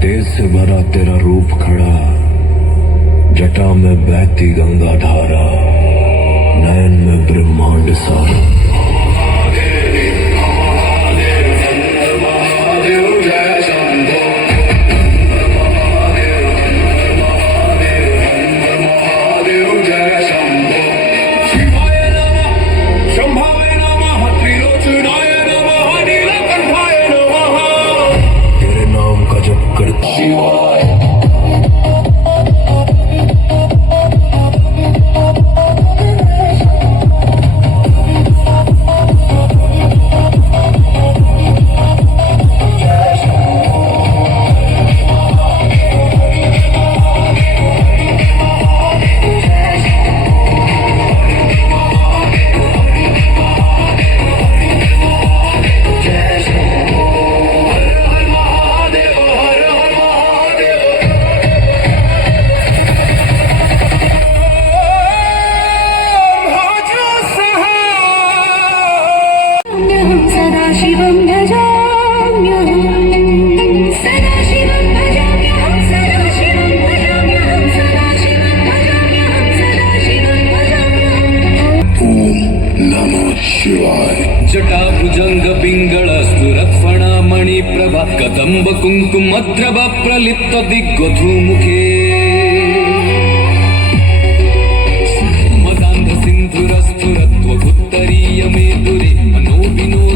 तेज से भरा तेरा रूप खड़ा, जटा में बहती गंगा धारा, नयन में ब्रह्मांड सारा। तेरे नाम का जप करता शिवाय। सदाशिवं भजाम्यहं सदाशिवं भजाम्यहं सदाशिवं भजाम्यहं सदाशिवं भजाम्यहं सदाशिवं भजाम्यहं। ओम नमः शिवाय। जटाभुजंग पिंगळ स्फुरत्फणा मणिप्रभा कदंब कुंकुमद्रव प्रलिप्त दिग्वधूमुखे मदान्ध सिन्धुरस्फुरत्वगुत्तरीय मेदुरे मनोविनो